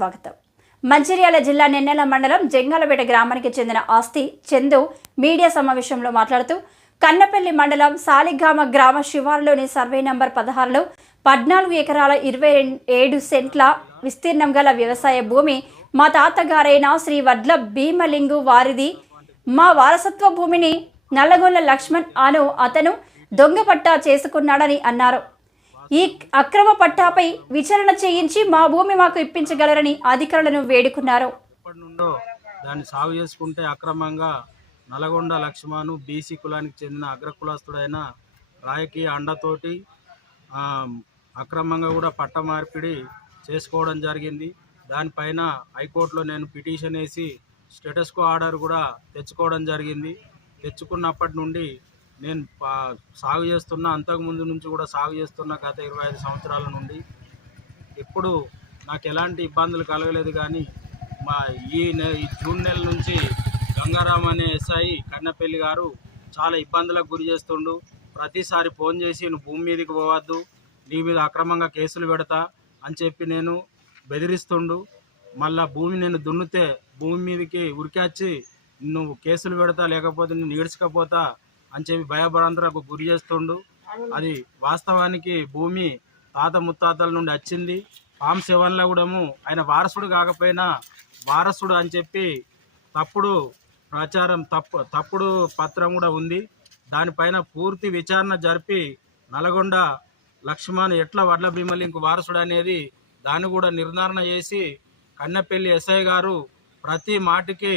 స్వాగతం. మంచిర్యాల జిల్లా నెన్నెల మండలం జంగాలపేట గ్రామానికి చెందిన ఆస్తి చందు మీడియా సమావేశంలో మాట్లాడుతూ కన్నపల్లి మండలం సాలిగామ గ్రామ శివారులోని సర్వే నంబర్ పదహారులో పద్నాలుగు ఎకరాల ఇరవై ఏడు సెంట్ల విస్తీర్ణం గల వ్యవసాయ భూమి మా తాతగారైన శ్రీ వడ్ల భీమలింగు వారిది. మా వారసత్వ భూమిని నల్లగొల్ల లక్ష్మణ్ అను అతను దొంగ పట్టా చేసుకున్నాడని అన్నారు. ఈ అక్రమ పట్టాపై విచారణ చేయించి మా భూమి మాకు ఇప్పించగలరని అధికారులను వేడుకున్నారు. నుండో దాన్ని సాగు చేసుకుంటే అక్రమంగా నల్గొండ లక్ష్మణు బీసీ కులానికి చెందిన అగ్రకులస్తుడైన రాయకి అండతోటి అక్రమంగా కూడా పట్ట మార్పిడి చేసుకోవడం జరిగింది. దానిపైన హైకోర్టులో నేను పిటిషన్ వేసి స్టేటస్కో ఆర్డర్ కూడా తెచ్చుకోవడం జరిగింది. తెచ్చుకున్నప్పటి నుండి నేను పా- సాగు చేస్తున్న అంతకుముందు నుంచి కూడా సాగు చేస్తున్న గత ఇరవై ఐదు సంవత్సరాల నుండి ఎప్పుడు నాకు ఎలాంటి ఇబ్బందులు కలగలేదు కానీ మా ఈ నె ఈ జూన్ నెల నుంచి గంగారాం అనే ఎస్ఐ కన్నపల్లి గారు చాలా ఇబ్బందులకు గురి చేస్తుండు. ప్రతిసారి ఫోన్ చేసి నువ్వు భూమి మీదకి పోవద్దు నీ మీద అక్రమంగా కేసులు పెడతా అని చెప్పి నేను బెదిరిస్తుండు. మళ్ళా భూమి నేను దున్నుతే భూమి మీదకి ఉరికొచ్చి నువ్వు కేసులు పెడతా లేకపోతే నేను ఈడ్చకపోతా అని చెప్పి భయభ్రాంతులకు గురి చేస్తుండు. అది వాస్తవానికి భూమి తాత ముత్తాతల నుండి వచ్చింది. పామ్ సెవెన్లో కూడాము ఆయన వారసుడు కాకపోయినా వారసుడు అని చెప్పి తప్పుడు ప్రచారం తప్పు తప్పుడు పత్రం కూడా ఉంది. దానిపైన పూర్తి విచారణ జరిపి నల్గొండ లక్ష్మణ్ ఎట్ల వడ్ల భీమలింకు వారసుడు అనేది దాన్ని కూడా నిర్ధారణ చేసి కన్నెపల్లి ఎస్ఐ గారు ప్రతి మాటికి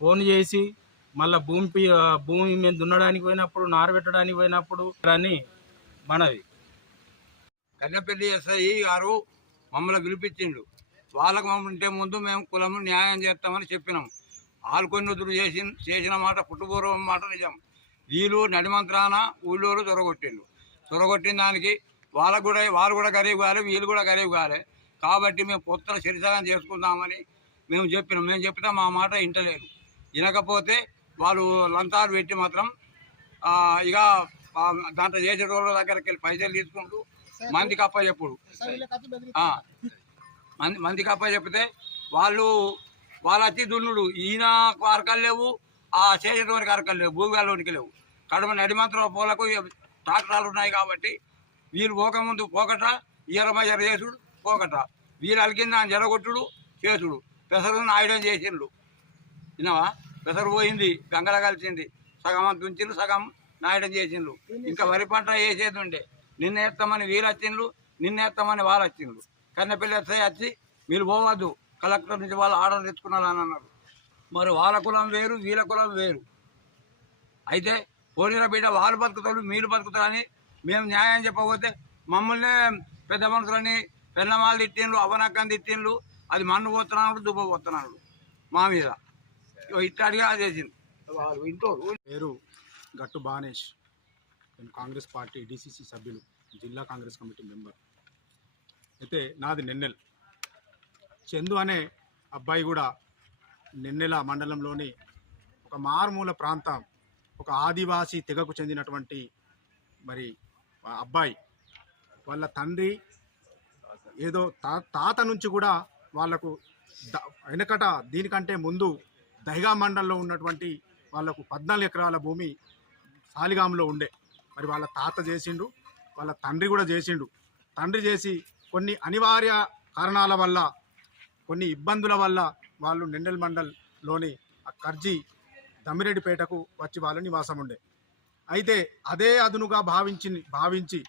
ఫోన్ చేసి మళ్ళా భూమి భూమి మేము దున్నడానికి పోయినప్పుడు నారబెట్టడానికి పోయినప్పుడు అని మనది. కన్నెపల్లి ఎస్ఐ గారు మమ్మల్ని పిలిపించిండు. వాళ్ళకు మమ్మల్ని ముందు మేము కులము న్యాయం చేస్తామని చెప్పినాం. ఆల్కొన్నుతుడు చేసి చేసిన మాట పుట్టుపూర్వం మాట నిజం. వీళ్ళు నడిమంత్రాన ఊళ్ళోరు చొరగొట్టిండు చొరగొట్టిన దానికి వాళ్ళకు కూడా వాళ్ళు కూడా గరీబ్ కాలే వీళ్ళు కూడా గరీబ్ కాలే. కాబట్టి మేము కొత్తలు శరిసగం చేసుకుందామని మేము చెప్పినాం. మేము చెప్తే మా మాట ఇంటలేదు వినకపోతే వాళ్ళు లంతాలు పెట్టి మాత్రం ఇక దాంట్లో చేసే రోజుల దగ్గరికి వెళ్ళి పైసలు తీసుకుంటూ మందికి అప్ప చెప్పుడు మంది మందికి అప్ప చెప్తే వాళ్ళు వాళ్ళ వచ్చి దున్నుడు ఈయన అరకలు లేవు ఆ చేసేటోనికి అరకలు లేవు భూగాలోనికి లేవు. కడమ నడిమంత్రం పూలకు ట్రాక్టర్లు ఉన్నాయి కాబట్టి వీళ్ళు పోకముందు పోకట జర చేసుడు పోకట. వీళ్ళు అలికింది ఆయన చేసుడు. పెసరు నాయడం చేసిండు. విన్నావా? పెసరు పోయింది గంగల కలిసింది. సగం దుంచిండ్రు సగం నాయడం చేసిండ్రు ఇంకా వరి పంట వేసేది ఉండే. నిన్న ఎత్తామని వీళ్ళు వచ్చిండ్రు నిన్నేస్తామని వాళ్ళు వచ్చిండ్రు కన్నెపల్లి ఎస్ఐ వచ్చి మీరు పోవద్దు కలెక్టర్ నుంచి వాళ్ళు ఆర్డర్ తెచ్చుకున్నారు అని అన్నారు. మరి వాళ్ళ కులం వేరు వీళ్ళ కులం వేరు. అయితే పోనీల బిడ్డ వాళ్ళు బతుకుతారు మీరు బతుకుతారని మేము న్యాయం చెప్పకపోతే మమ్మల్ని పెద్ద మనుషులని పెన్నమాలు తిట్టిండ్రు అవనక్కని తిట్టిండ్రు. అది మన్ను పోతున్నాడు దుబ్బ పోతున్నాడు మా మీద. చేసింది ఇంట్లో పేరు గట్టు బానేష్. నేను కాంగ్రెస్ పార్టీ డిసిసి సభ్యులు జిల్లా కాంగ్రెస్ కమిటీ మెంబర్. అయితే నాది నెన్నెల్. చందు అనే అబ్బాయి కూడా నెన్నెల మండలంలోని ఒక మారుమూల ప్రాంతం ఒక ఆదివాసీ తెగకు చెందినటువంటి మరి అబ్బాయి. వాళ్ళ తండ్రి ఏదో తా తాత నుంచి కూడా వాళ్ళకు వెనకట దీనికంటే ముందు దైగా మండలంలో ఉన్నటువంటి వాళ్ళకు పద్నాలుగు ఎకరాల భూమి సాలిగాంలో ఉండే. మరి వాళ్ళ తాత చేసిండు వాళ్ళ తండ్రి కూడా చేసిండు. తండ్రి చేసి కొన్ని అనివార్య కారణాల వల్ల కొన్ని ఇబ్బందుల వల్ల వాళ్ళు నెండల్ మండల్లోని ఆ కర్జీ దమ్మిరెడ్డిపేటకు వచ్చి వాళ్ళ నివాసం ఉండే. అయితే అదే అదునుగా భావించి భావించి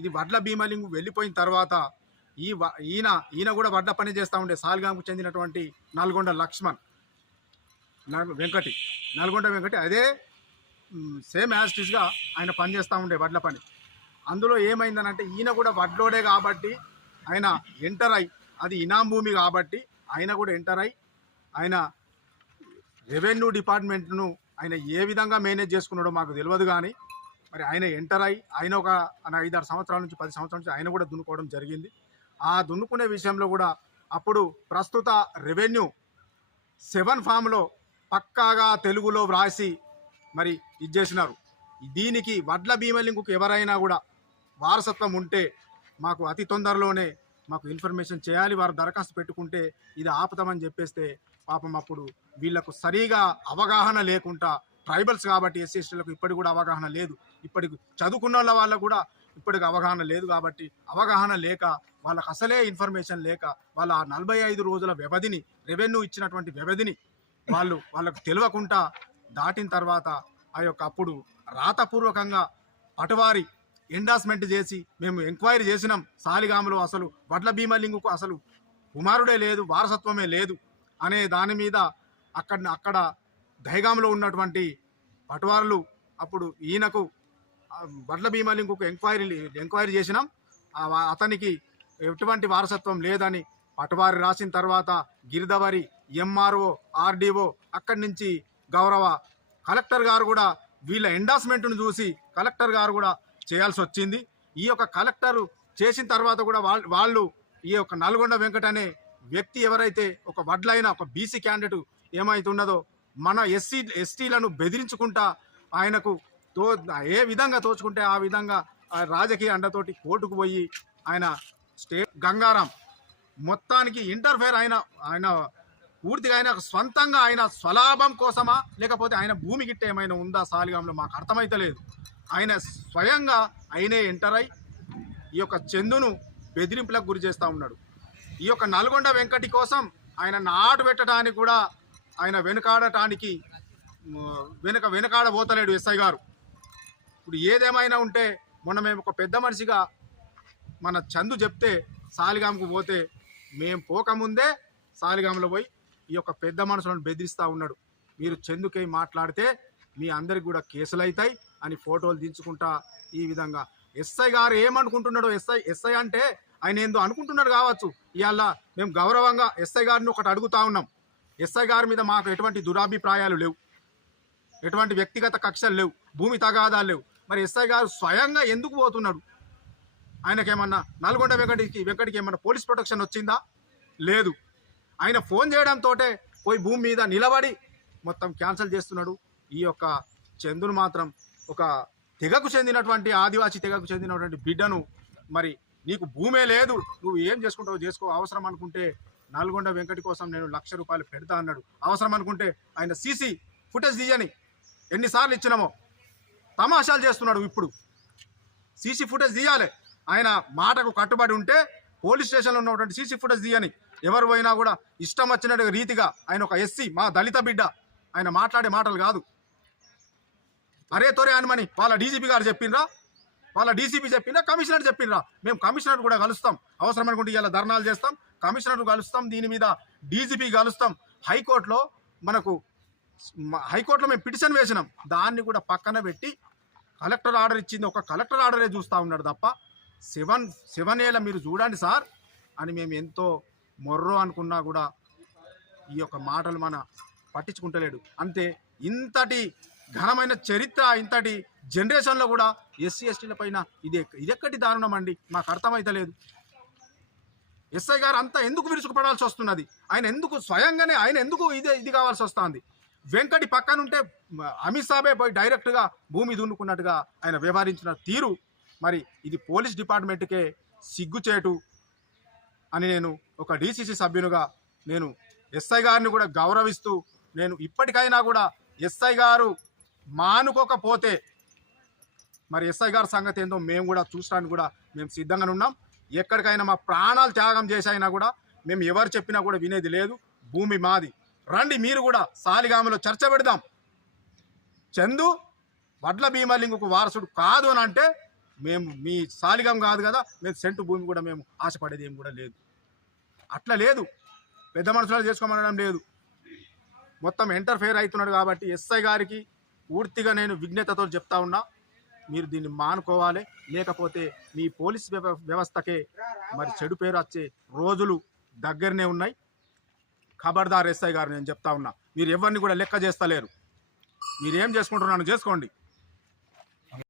ఇది వడ్ల భీమలింగు వెళ్ళిపోయిన తర్వాత ఈ వ- ఈయన ఈయన కూడా వడ్ల పని చేస్తూ ఉండే. సాల్గాంకు చెందినటువంటి నల్గొండ లక్ష్మణ్. వెంకటి నల్గొండ వెంకటి అదే సేమ్ యాస్టిస్గా ఆయన పని చేస్తూ ఉండే వడ్ల పని. అందులో ఏమైందనంటే ఈయన కూడా వడ్లోడే కాబట్టి ఆయన ఎంటర్ అయి అది ఇనాం భూమి కాబట్టి ఆయన కూడా ఎంటర్ అయి ఆయన రెవెన్యూ డిపార్ట్మెంట్ను ఆయన ఏ విధంగా మేనేజ్ చేసుకున్నాడో మాకు తెలియదు కానీ మరి ఆయన ఎంటర్ అయి ఆయన ఒక ఐదారు సంవత్సరాల నుంచి పది సంవత్సరాల నుంచి ఆయన కూడా దున్నుకోవడం జరిగింది. ఆ దున్నుకునే విషయంలో కూడా అప్పుడు ప్రస్తుత రెవెన్యూ సెవెన్ ఫామ్లో పక్కాగా తెలుగులో వ్రాసి మరి ఇది చేసినారు దీనికి వడ్ల భీమలింగుకు ఎవరైనా కూడా వారసత్వం ఉంటే మాకు అతి తొందరలోనే మాకు ఇన్ఫర్మేషన్ చేయాలి. వారు దరఖాస్తు పెట్టుకుంటే ఇది ఆపుతామని చెప్పేస్తే పాపం అప్పుడు వీళ్ళకు సరిగా అవగాహన లేకుండా ట్రైబల్స్ కాబట్టి ఎస్సీ ఎస్టీలకు ఇప్పటికి కూడా అవగాహన లేదు. ఇప్పటికి చదువుకున్న వాళ్ళ వాళ్ళకు కూడా ఇప్పటికి అవగాహన లేదు కాబట్టి అవగాహన లేక వాళ్ళకు అసలే ఇన్ఫర్మేషన్ లేక వాళ్ళ నలభై ఐదు రోజుల వ్యవధిని రెవెన్యూ ఇచ్చినటువంటి వ్యవధిని వాళ్ళు వాళ్ళకు తెలియకుండా దాటిన తర్వాత ఆ యొక్క అప్పుడు రాతపూర్వకంగా అటువారి ఎండాస్మెంట్ చేసి మేము ఎంక్వైరీ చేసినాం. సాలిగాములు అసలు వడ్ల భీమలింగుకు అసలు కుమారుడే లేదు వారసత్వమే లేదు అనే దాని మీద అక్కడ అక్కడ దైగాంలో ఉన్నటువంటి పటవారులు అప్పుడు ఈయనకు వడ్ల భీమలింగుకు ఎంక్వైరీ ఎంక్వైరీ చేసినాం. అతనికి ఎటువంటి వారసత్వం లేదని పటవారి రాసిన తర్వాత గిరిదవరి ఎంఆర్ఓ ఆర్డీఓ అక్కడి నుంచి గౌరవ కలెక్టర్ గారు కూడా వీళ్ళ ఎండాస్మెంట్ను చూసి కలెక్టర్ గారు కూడా చేయాల్సి వచ్చింది. ఈ యొక్క కలెక్టర్ చేసిన తర్వాత కూడా వాళ్ళు వాళ్ళు ఈ యొక్క నల్గొండ వెంకట అనే వ్యక్తి ఎవరైతే ఒక వడ్లైన ఒక బీసీ క్యాండిడేట్ ఏమైతున్నదో మన ఎస్సీ ఎస్టీలను బెదిరించుకుంటా ఆయనకు తో ఏ విధంగా తోచుకుంటే ఆ విధంగా ఆ రాజకీయ అండతోటి కోర్టుకు పోయి ఆయన స్టేట్ గంగారాం మొత్తానికి ఇంటర్ఫేర్ అయిన ఆయన పూర్తిగా ఆయన స్వంతంగా ఆయన స్వలాభం కోసమా? లేకపోతే ఆయన భూమి గిట్ట ఏమైనా ఉందా సాలిగాంలో? మాకు అర్థమైతలేదు ఆయన స్వయంగా ఆయనే ఎంటర్ అయి ఈ యొక్క చందును బెదిరింపులకు గురి చేస్తూ ఉన్నాడు. ఈ యొక్క నల్గొండ వెంకటి కోసం ఆయన నాటు పెట్టడానికి కూడా ఆయన వెనుకాడటానికి వెనుక వెనుకాడబోతలేడు ఎస్ఐ గారు. ఇప్పుడు ఏదేమైనా ఉంటే మొన్న మేము ఒక పెద్ద మనిషిగా మన చందు చెప్తే సాలిగాంకు పోతే మేము పోకముందే సాలిగాంలో పోయి ఈ యొక్క పెద్ద మనుషులను బెదిరిస్తూ ఉన్నాడు. మీరు చందుకై మాట్లాడితే మీ అందరికి కూడా కేసులు అవుతాయి అని ఫోటోలు దించుకుంటా ఈ విధంగా. ఎస్ఐ గారు ఏమనుకుంటున్నాడో ఎస్ఐ ఎస్ఐ అంటే ఆయన ఏందో అనుకుంటున్నాడు కావచ్చు. ఇవాళ మేము గౌరవంగా ఎస్ఐ గారిని ఒకటి అడుగుతా ఉన్నాం. ఎస్ఐ గారి మీద మాకు ఎటువంటి దురాభిప్రాయాలు లేవు. ఎటువంటి వ్యక్తిగత కక్షలు లేవు. భూమి తగాదాలు లేవు. మరి ఎస్ఐ గారు స్వయంగా ఎందుకు పోతున్నాడు? ఆయనకేమన్నా నల్గొండ వెంకటికి వెంకటికి ఏమన్నా పోలీస్ ప్రొటెక్షన్ వచ్చిందా? లేదు. ఆయన ఫోన్ చేయడంతో పోయి భూమి మీద నిలబడి మొత్తం క్యాన్సిల్ చేస్తున్నాడు. ఈ యొక్క చందును మాత్రం ఒక తెగకు చెందినటువంటి ఆదివాసీ తెగకు చెందినటువంటి బిడ్డను మరి నీకు భూమే లేదు. నువ్వు ఏం చేసుకుంటావు చేసుకో. అవసరం అనుకుంటే నల్గొండ వెంకటి కోసం నేను లక్ష రూపాయలు పెడతా అన్నాడు. అవసరం అనుకుంటే ఆయన సీసీ ఫుటేజ్ తీయని. ఎన్నిసార్లు ఇచ్చినామో? తమాషాలు చేస్తున్నాడు ఇప్పుడు. సీసీ ఫుటేజ్ తీయాలి. ఆయన మాటకు కట్టుబడి ఉంటే పోలీస్ స్టేషన్లో ఉన్నటువంటి సీసీ ఫుటేజ్ తీయని. ఎవరు పోయినా కూడా ఇష్టం వచ్చినట్టు రీతిగా ఆయన ఒక ఎస్సీ మా దళిత బిడ్డ. ఆయన మాట్లాడే మాటలు కాదు. అరే తోరే అనమని వాళ్ళ డీజీపీ గారు చెప్పినరా? వాళ్ళ డీసీపీ చెప్పినా కమిషనర్ చెప్పినరా? మేము కమిషనర్ కూడా కలుస్తాం. అవసరం అనుకుంటే ఇలా ధర్నాలు చేస్తాం. కమిషనర్ కలుస్తాం. దీని మీద డీజీపీ కలుస్తాం. హైకోర్టులో మనకు హైకోర్టులో మేము పిటిషన్ వేసినాం. దాన్ని కూడా పక్కన పెట్టి కలెక్టర్ ఆర్డర్ ఇచ్చింది. ఒక కలెక్టర్ ఆర్డరే చూస్తూ ఉన్నాడు తప్ప సెవెన్ శివనేల మీరు చూడండి సార్ అని మేము ఎంతో మొర్రో అనుకున్నా కూడా ఈ యొక్క మాటలు మన పట్టించుకుంటలేడు. అంతే ఇంతటి ఘనమైన చరిత్ర ఇంతటి జనరేషన్లో కూడా ఎస్సీ ఎస్టీల పైన ఇది ఇదెక్కటి దారుణం అండి? మాకు అర్థమైతలేదు. ఎస్ఐ గారు అంతా ఎందుకు విరుచుకుపడాల్సి వస్తున్నది? ఆయన ఎందుకు స్వయంగానే ఆయన ఎందుకు ఇదే ఇది కావాల్సి వస్తుంది? వెంకటి పక్కనుంటే అమిత్ షాబే పోయి డైరెక్ట్గా భూమి దున్నుకున్నట్టుగా ఆయన వ్యవహరించిన తీరు మరి ఇది పోలీస్ డిపార్ట్మెంట్కే సిగ్గుచేటు అని నేను ఒక డీసీసీ సభ్యునిగా నేను ఎస్ఐ గారిని కూడా గౌరవిస్తూ నేను ఇప్పటికైనా కూడా ఎస్ఐ గారు మానుకోకపోతే మరి ఎస్ఐ గారి సంగతి ఏందో మేము కూడా చూసడానికి కూడా మేము సిద్ధంగా ఉన్నాం. ఎక్కడికైనా మా ప్రాణాలు త్యాగం చేసైనా కూడా మేము ఎవరు చెప్పినా కూడా వినేది లేదు. భూమి మాది. రండి మీరు కూడా సాలిగామలో చర్చ పెడదాం. చందు వడ్ల భీమలింగుకు వారసుడు కాదు అని అంటే మేము మీ సాలిగం కాదు కదా మేము సెంటు భూమి కూడా మేము ఆశపడేది ఏం కూడా లేదు. అట్లా లేదు. పెద్ద మనుషులు చేసుకోమనడం లేదు. మొత్తం ఎంటర్ఫేర్ అవుతున్నాడు కాబట్టి ఎస్ఐ గారికి పూర్తిగా నేను విజ్ఞతతో చెప్తా ఉన్నా మీరు దీన్ని మానుకోవాలి. లేకపోతే మీ పోలీస్ వ్యవ- వ్యవస్థకే మరి చెడు పేరు వచ్చే రోజులు దగ్గరనే ఉన్నాయి. ఖబర్దార్ ఎస్ఐ గారు నేను చెప్తా ఉన్నా మీరు ఎవరిని కూడా లెక్క చేస్తలేరు. మీరేం చేసుకుంటున్నాను చేసుకోండి.